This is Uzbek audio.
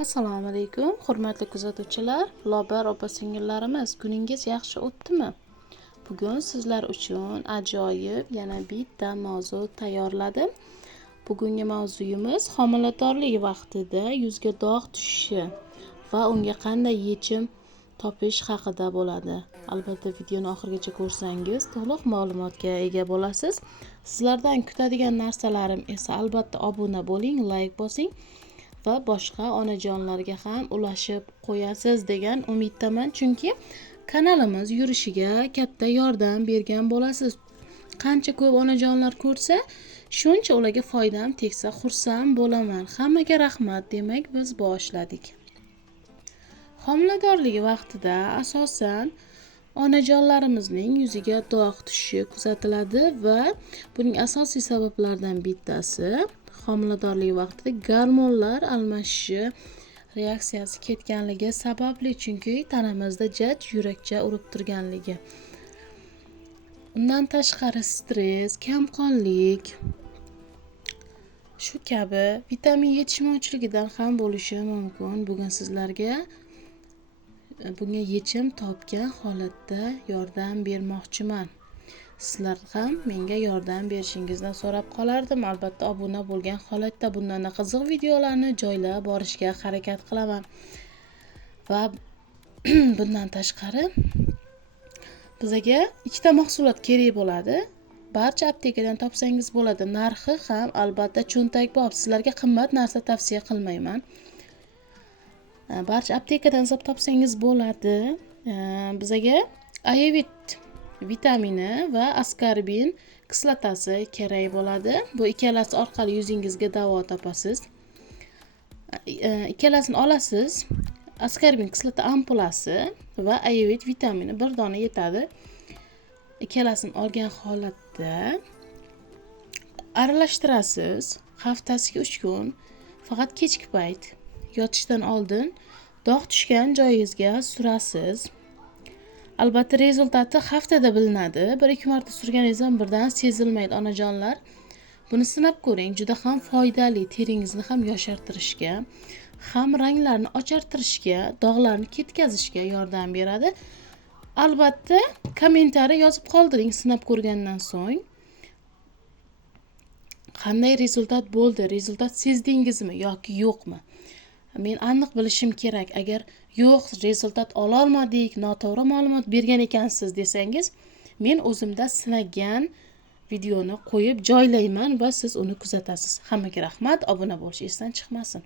Assalomu alaykum, hurmatli kuzatuvchilar, Lobar opa-singillarimiz, kuningiz yaxshi o'tdimi? Bugun sizlar uchun ajoyib yana bitta mavzu tayyorladim. Bugungi mavzuyimiz homiladorlik vaqtida yuzga dog' tushishi va unga qanday yechim topish haqida bo'ladi. Albatta videoni oxirigacha ko'rsangiz to'liq ma'lumotga ega bo'lasiz. Sizlardan kutadigan narsalarim esa albatta obuna bo'ling, like bosing va boshqa onajonlarga ham ulashib qo'yasiz degan umiddaman, chunki kanalimiz yurishiga katta yordam bergan bo'lasiz. Qancha ko'p onajonlar ko'rsa, shuncha ularga foydam tegsa xursand bo'laman. Hammaga rahmat. Demak, biz boshladik. Homiladorlik vaqtida asosan onajonlarimizning yuziga dog' tushishi kuzatiladi va buning asosiy sabablaridan bittasi homiladorlik vaqtida gormonlar almashishi reaksiyasi ketganligi sababli, chunki tanamizda jag yurakcha urib turganligi. Undan tashqari stress, kamqonlik, shu kabi vitamin yetishmovchiligidan ham bo'lishi mumkin. Bugun sizlarga bunga yechim topgan holatda yordam bermoqchiman. Sizlar ham menga yordam berishingizni so'rab qolardim. Albatta obuna bo'lgan holatda bundan qiziq videolarni joylab borishga harakat qilaman. Va bundan tashqari bizga ikkita mahsulot kerak bo'ladi. Barcha aptekadan topsangiz bo'ladi. Narxi ham albatta cho'ntakbop. Sizlarga qimmat narsa tavsiya qilmayman. Barcha aptekadan topsangiz bo'ladi. Bizga ayovit vitamini va askarbin kislotasi kerak bo'ladi. Bu ikkalasi orqali yuzingizga davo topasiz. Ikkalasini olasiz. Askarbin kislota ampulasi va ayovit vitamini bir dona yetadi. Ikkalasini olgan holatda aralashtirasiz. Haftasiga 3 kun, faqat kechki payt yotishdan oldin dog' tushgan joyingizga surasiz. Albatta rezultati haftada bilinadi. 1-2 marta surganingizdan birdan sezilmaydi onajonlar. Buni sinab ko'ring. Juda ham foydali, teringizni ham yoshartirishga, ham ranglarni ochartirishga, dog'larni ketkazishga yordam beradi. Albatta kommentariy yozib qoldiring sinab ko'rgandan so'ng. Qanday rezultat bo'ldi? Rezultat sezdingizmi yoki yo'qmi? Men aniq bilishim kerak. Agar yo'q, rezultat ola olmadik, noto'g'ri ma'lumot bergan ekansiz desangiz, men o'zimda sinagan videoni qo'yib joylayman va siz uni kuzatasiz. Hammaga rahmat, obuna bo'lish esdan chiqmasin.